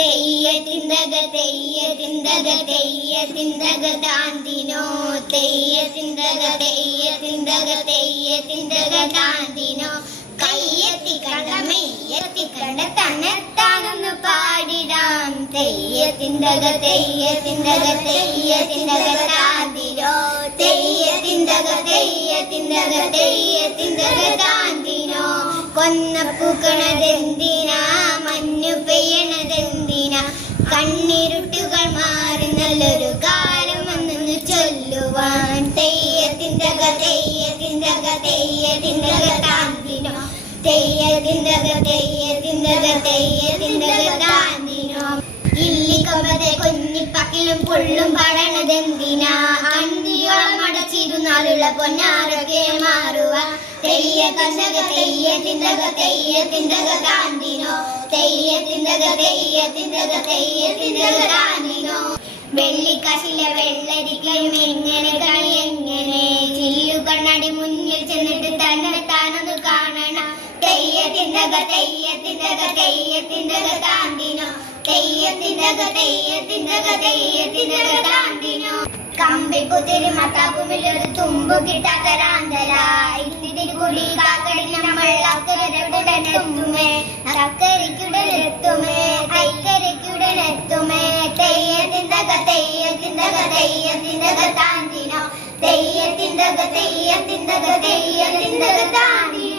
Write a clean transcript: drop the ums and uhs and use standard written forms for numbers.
തെയ്യ തിന്തക തെയ്യ തിന്തക തെയ്യ തിന്തക താന്തിനോ തെയ്യ തിന്തക തെയ്യ തിന്തക തെയ്യ തിന്തക താന്തിനോ കയ്യെത്തി കണ്ട മെയ്യെത്തി കണ്ട തന്നെത്താനൊന്ന് പാടിടാം തെയ്യ തിന്തക തെയ്യ തിന്തക തെയ്യ തിന്തക താന്തിനോ തെയ്യ തിന്തക തെയ്യ തിന്തക തെയ്യ തിന്തക താന്തിനോ കൊന്നപ്പൂക്കണതെന്തിനാ മഞ്ഞു പെയ്യണതെന്തിനാ കണ്ണിരുട്ടുകൾ മാറി നല്ലൊരു കാലം വന്നു ചൊല്ലുവാൻ തെയ്യ തിന്തക തെയ്യ തിന്തക തെയ്യ തിന്തക താന്തിനോ തെയ്യ തിന്തക തെയ്യ തിന്തക തെയ്യ തിന്തക താന്തിനോ ഇല്ലിക്കൊമ്പതെ കുഞ്ഞിപ്പക്കിലും പുള്ളും പാടണതെന്തിനാ അന്തിയോളം അടച്ചിരുന്നാലുള്ള പൊന്നാറൊക്കെ മാറുക തെയ്യ തിന്തക തെയ്യ തിന്തക തെയ്യ തിന്തക താന്തിനോ തെയ്യ തിന്തക തെയ്യ തിന്തക തെയ്യ തിന്തക താന്തിനോ വെള്ളിക്കാശിലെ വെള്ളരിക്കയും എങ്ങനെ കണി എങ്ങനെ ചില്ലു കണ്ണാടി മുന്നിൽ ചെന്നിട്ട് തന്നെ താനൊന്ന് കാണണം തെയ്യ തിന്തക തെയ്യ തിന്തക തെയ്യ തിന്തക താന്തിനോ തെയ്യ തിന്തക തെയ്യ തിന്തക തെയ്യ തിന്തക താന്തിനോ കമ്പിക്കുത്തിരി മത്താപ്പുമില്ലൊരു തുമ്പു കിട്ടാത്ത രാന്തല ഇത്തിരി കൂടി കാക്കടി നമ്മൾ അക്കരയുടനെത്തുമേ അക്കരയ്ക്കുടനെത്തുമേ ഐക്കരയ്ക്കുടനെത്തുമേ തെയ്യ തിന്തക തെയ്യ തിന്തക തെയ്യ തിന്തക താന്തിനോ തെയ്യ തിന്തക തെയ്യ തിന്തക തെയ്യ തിന്തക താന്തിനോ